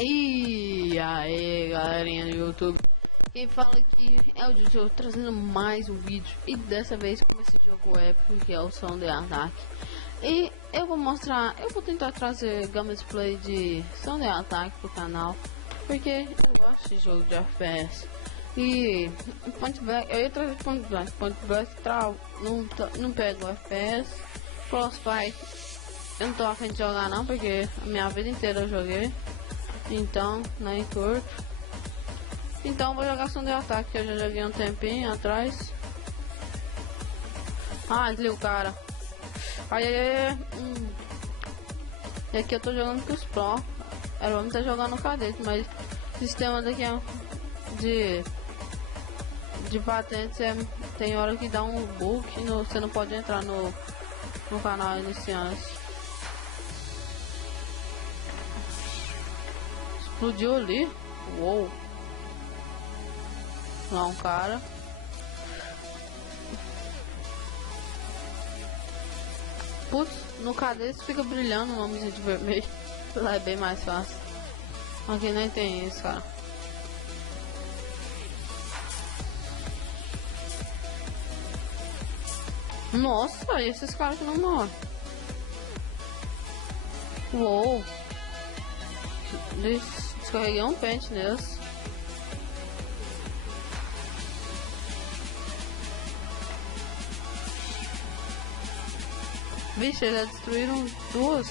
E aí, galerinha do YouTube, quem fala aqui é o DJ trazendo mais um vídeo. E dessa vez com esse jogo épico que é o Sunday Attack. E eu vou tentar trazer gameplay de Sunday Attack pro canal, porque eu gosto de jogo de FPS. E Point Blank, eu ia trazer Point Blank não pega o FPS. Frostbite eu não tô a fim de jogar não, porque a minha vida inteira eu joguei. Então, nem curto. Então vou jogar Sunday Attack, que eu já joguei um tempinho atrás. Ah, desliga o cara. E aqui eu tô jogando com os Pro. Era pra mim estar jogando no cadete, mas o sistema daqui é de patentes tem hora que dá um bug e você não pode entrar no canal iniciante. Explodiu ali. Uou. Lá um cara. Putz, no cadete fica brilhando o nome de vermelho. Lá é bem mais fácil. Aqui nem tem isso, cara. Nossa, e esses caras que não morrem. Uou. Descarreguei um pente neles. Vixe, eles já destruíram duas.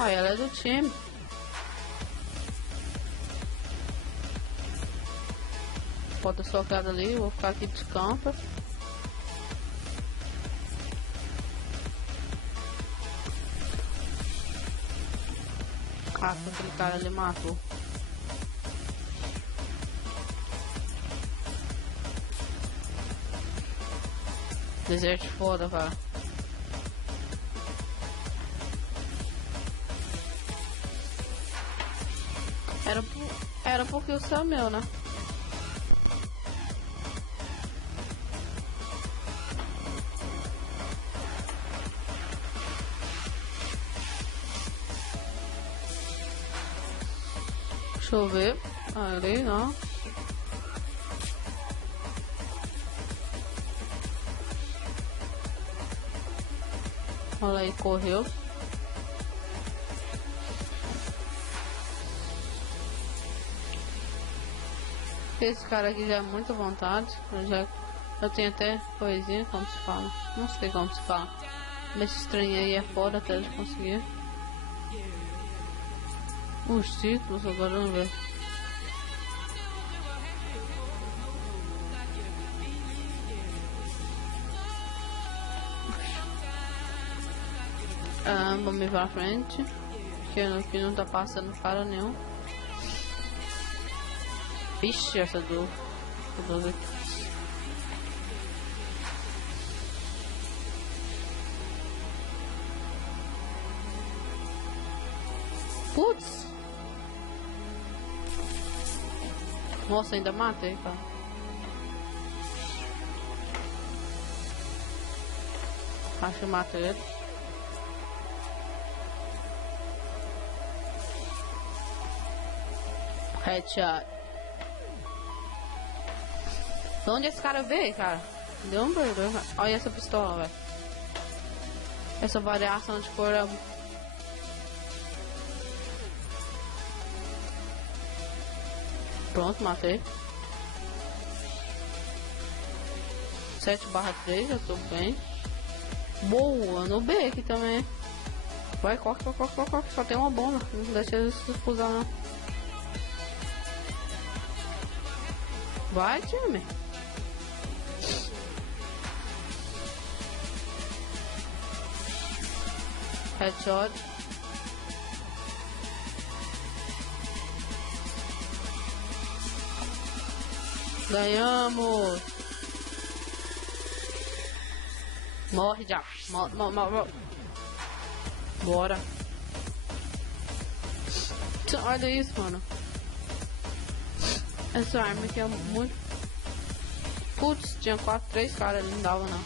Ah, ela é do time. Bota socada ali, vou ficar aqui de campo. Ah, aquele cara ali matou. Deserto foda, cara. Era porque o céu é meu, né? Deixa eu ver. Ali não. Olha aí, correu. Esse cara aqui já é muita vontade. Eu tenho até coisinha, como se fala. Não sei como se fala. Mas esse estranho aí é foda até de conseguir. Os títulos agora não ver. Vamos ir pra frente. Que aqui não tá passando cara nenhum. Vixe, essa dor aqui. Putz! Nossa, ainda matei, cara. Acho que matei ele. Headshot. De onde esse cara veio, cara? Deu um brilho. Olha essa pistola, velho. Essa variação de cor é... Pronto, matei. 7/3, eu tô bem. Boa, no B aqui também. Vai, corre. Só tem uma bomba. Não deixa eles se fusar, não. Vai, time. Headshot. Ganhamos. Morre já. Morre. Bora. Olha isso, mano. Essa arma aqui é muito... Putz, tinha 3 caras ali, não dava não.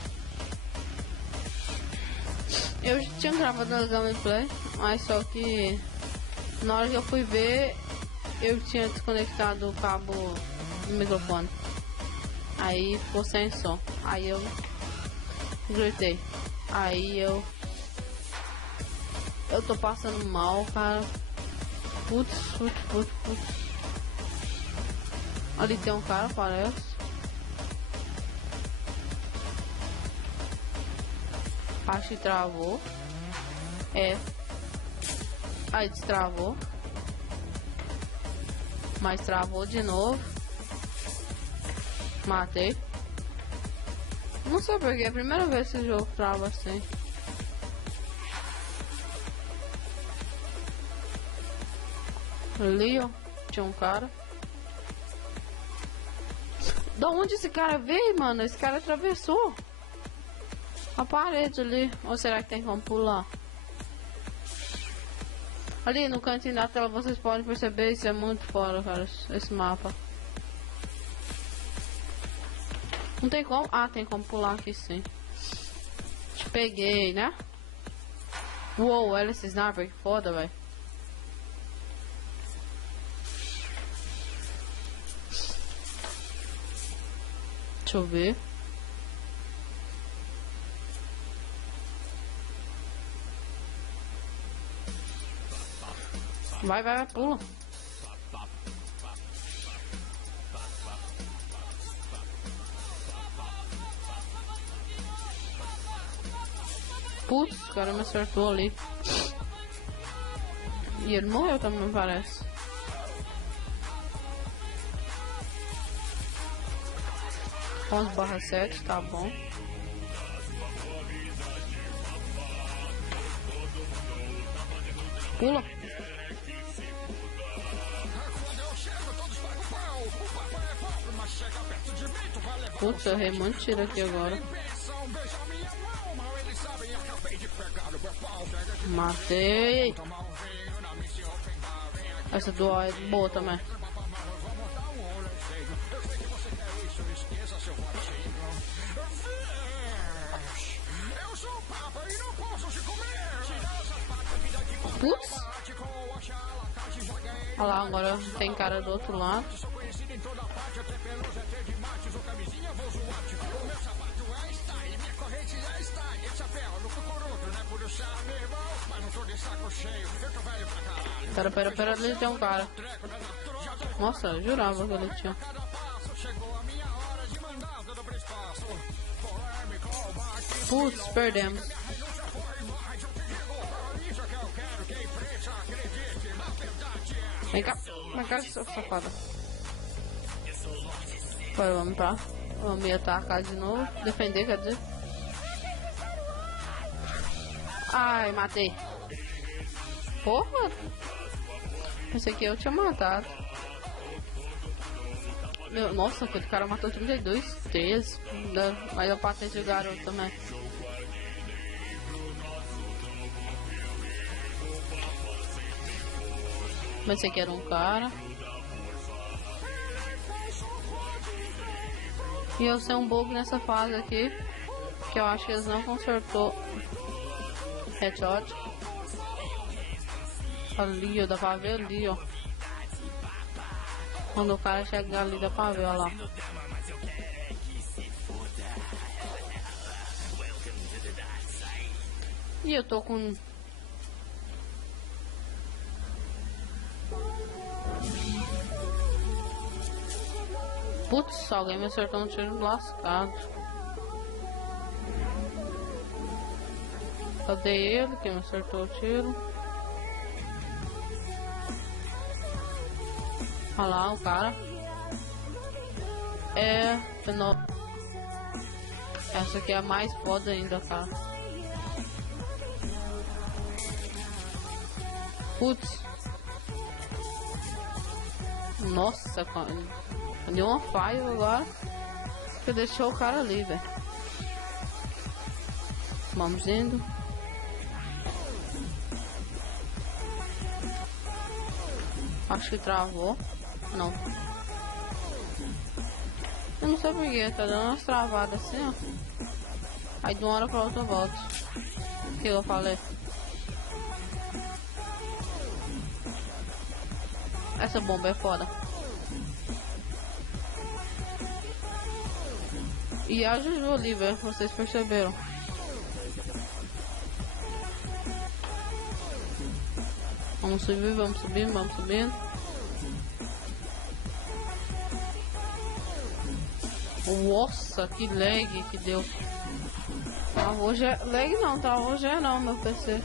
Eu já tinha gravado a gameplay, mas só que na hora que eu fui ver, eu tinha desconectado o cabo do microfone. Aí ficou sem som. Aí eu gritei. Aí eu tô passando mal, cara. Putz. Ali tem um cara, parece. Acho que travou. É. Aí destravou. Mas travou de novo. Matei. Não sei porque é a primeira vez que esse jogo trava assim. Ali, ó. Tinha um cara. Da onde esse cara veio, mano? Esse cara atravessou a parede ali. Ou será que tem como pular? Ali no cantinho da tela vocês podem perceber, isso é muito fora, cara, esse mapa. Não tem como? Ah, tem como pular aqui sim. Te peguei, né? Uou, olha esse sniper, que foda, velho. Deixa eu ver. Vai, pula. Putz, o cara me acertou ali. E ele morreu também, parece. (11/7, tá bom. Pula. Putz, eu errei muito tiro aqui agora. Matei. Essa do é boa também. Putz. Olha lá, agora tem cara do outro lado. Pera, ali tem um cara. Nossa, eu jurava que ele tinha. Putz, perdemos. Vem cá, seu safada. Vamos me atacar de novo. Defender, quer dizer. Ai, matei. Porra! Pensei que eu tinha matado. Nossa, aquele cara matou 32, 13. Mas eu patente o garoto também. Pensei que era um cara. E eu sei um bug nessa fase aqui, que eu acho que eles não consertou. Headshot. Ali, ó, dá pra ver ali, ó. Quando o cara chega ali, dá pra ver, ó lá. E eu tô com... Putz, alguém me acertou um tiro lascado. Cadê ele que me acertou o tiro? Olha lá o cara. Essa aqui é a mais foda ainda, cara. Putz. Nossa, cara. Deu uma falha agora. Que deixou o cara ali, velho. Vamos indo. Acho que travou. Não. Eu não sei porquê, tá dando umas travadas assim, ó. Aí de uma hora pra outra volta. que eu falei? Essa bomba é foda. E a Juju ali, velho, vocês perceberam. Vamos subir, vamos subindo, vamos subindo. Nossa, que lag que deu. Travou já. Lag não, travou já não, meu PC.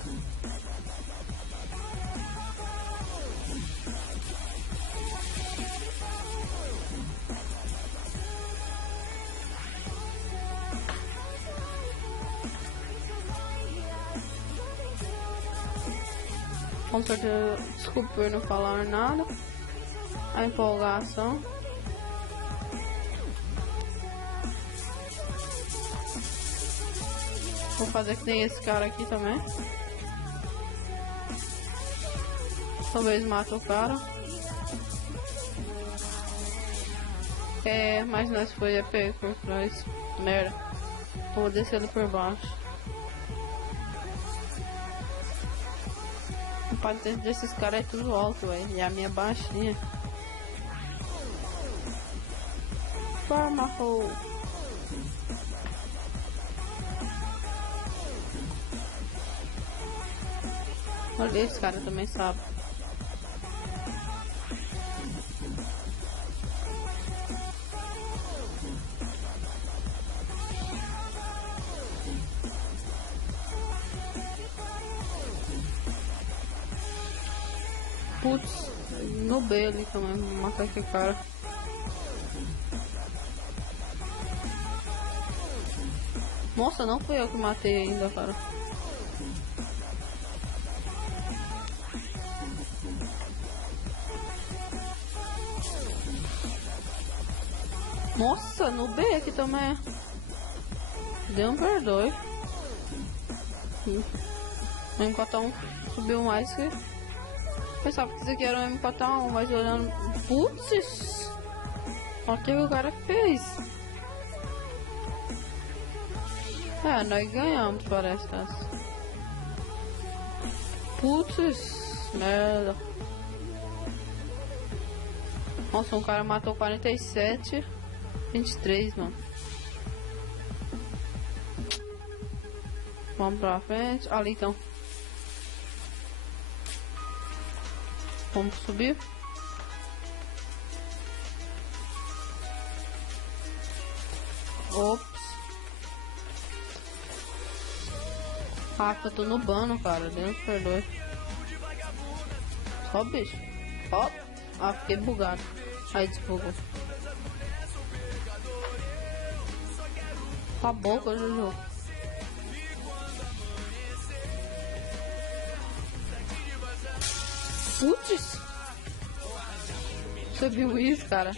Com certeza, desculpa por não falar nada. A empolgação. Vou fazer que tem esse cara aqui também. Talvez mate o cara. É, mas nós foi pego por trás. Merda. Vou descer ele por baixo. O padrão desses caras é tudo alto, velho. E a minha baixinha. Farmahole. Olha, esse cara também sabe. Putz, no B ali também, vou matar aquele cara. Nossa, não fui eu que matei ainda, cara. Nossa, no B aqui também. Deu um perdoe. O M41 subiu mais que... Pensava que isso aqui era um M41, mas olhando... Putz! Olha o que o cara fez. É, nós ganhamos, parece. Putz! Merda. Nossa, um cara matou 47... 23, mano. Vamos pra frente. Ali então. Vamos subir. Ops. Ah, eu tô no bano, cara. Deus perdoe. Só bicho. Ó. Ah, fiquei bugado. Aí desbugou. Com a boca, Juju. Putz! Você viu isso, cara?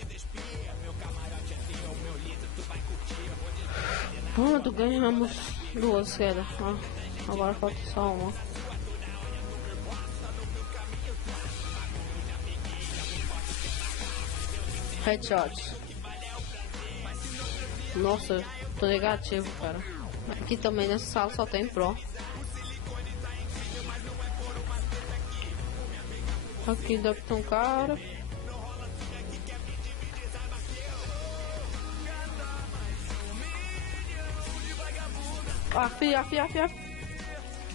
Pronto, ganhamos duas quedas. Ah, agora falta só uma. Headshot. Nossa, tô negativo, cara. Aqui também nessa sala só tem pro. Aqui deve ter um cara. Afia.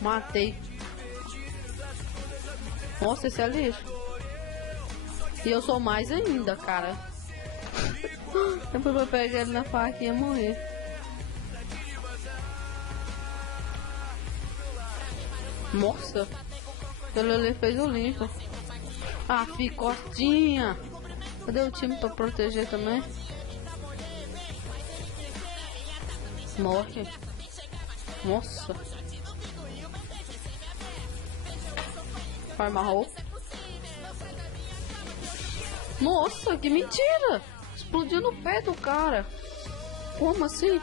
Matei. Nossa, esse é lixo. E eu sou mais ainda, cara. Depois eu pegar ele na faca e ia morrer. Nossa. Ele fez o limpo. Ah, fi, costinha. Cadê o time pra proteger também? Morre. Nossa. Farmahole. Nossa, que mentira. Explodiu no pé do cara. Como assim?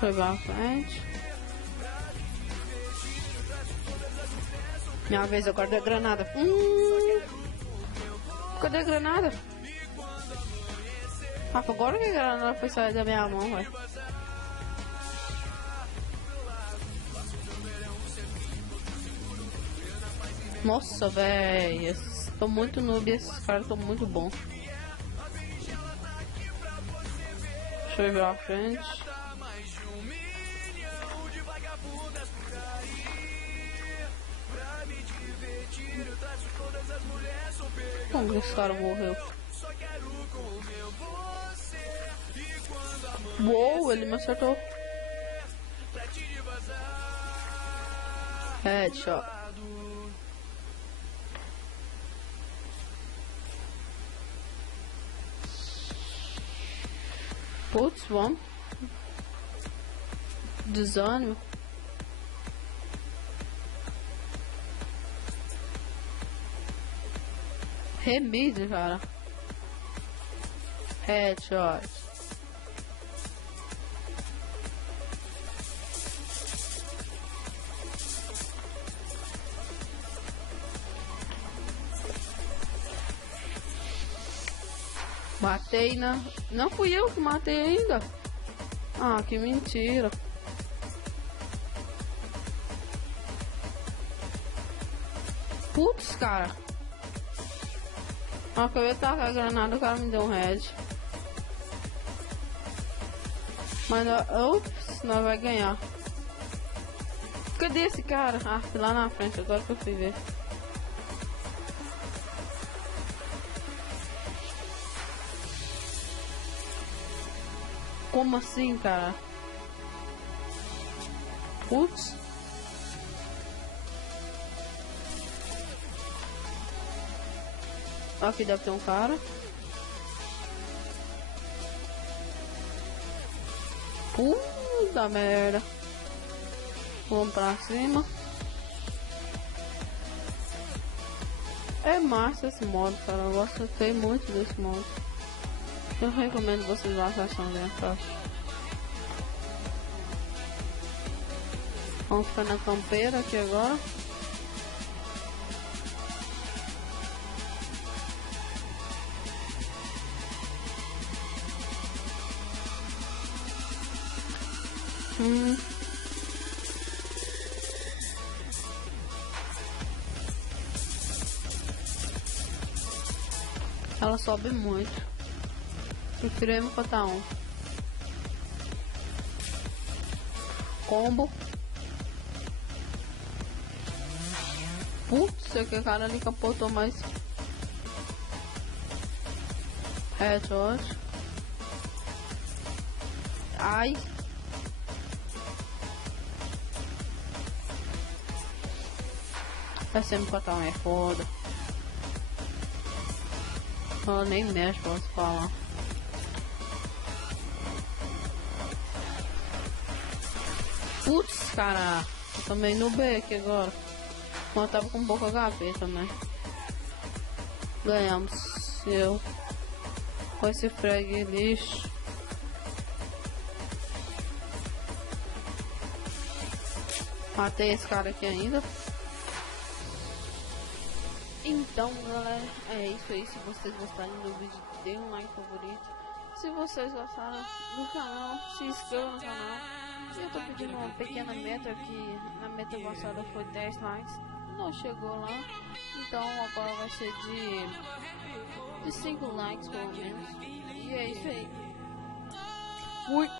Foi pra frente. Minha vez, eu guardei a granada. Cadê a granada? Ah, agora que a granada foi sair da minha mão, velho. Nossa, velho. Tô muito noob, esses caras estão muito bons. Deixa eu ver a frente. Como que esse cara morreu? Uou, ele me acertou. Headshot. Putz, vamos. Desânimo. Remise, cara. Headshot. Matei, né? Não fui eu que matei ainda. Ah, que mentira. Putz, cara. Ah, que eu ia tacar a granada, o cara me deu um head. Mas, ups, nós vai ganhar. Cadê esse cara? Ah, fui lá na frente, agora que eu fui ver. Como assim, cara? Putz. Aqui deve ter um cara. Puta merda. Vamos pra cima. É massa esse modo, cara. Eu gostei muito desse modo. Eu recomendo vocês acessarem a caixa. Vamos ficar na campeira aqui agora. Ela sobe muito. Prefiro M41. Combo. Putz, aquele cara ali capotou mais. Headshot. Ai. Essa M41 é foda. Ela nem mexe, posso falar. Putz, cara, eu também no B aqui agora. Mas eu tava com um pouco HP também. Ganhamos. Eu com esse frag lixo. Matei esse cara aqui ainda. Então, galera, é isso aí. Se vocês gostarem do vídeo, dê um like favorito. Se vocês gostaram do canal, se inscrevam no canal. Eu tô pedindo uma pequena meta, que na meta passada foi 10 likes, não chegou lá, então agora vai ser de 5 likes pelo menos. E é isso aí. Fui!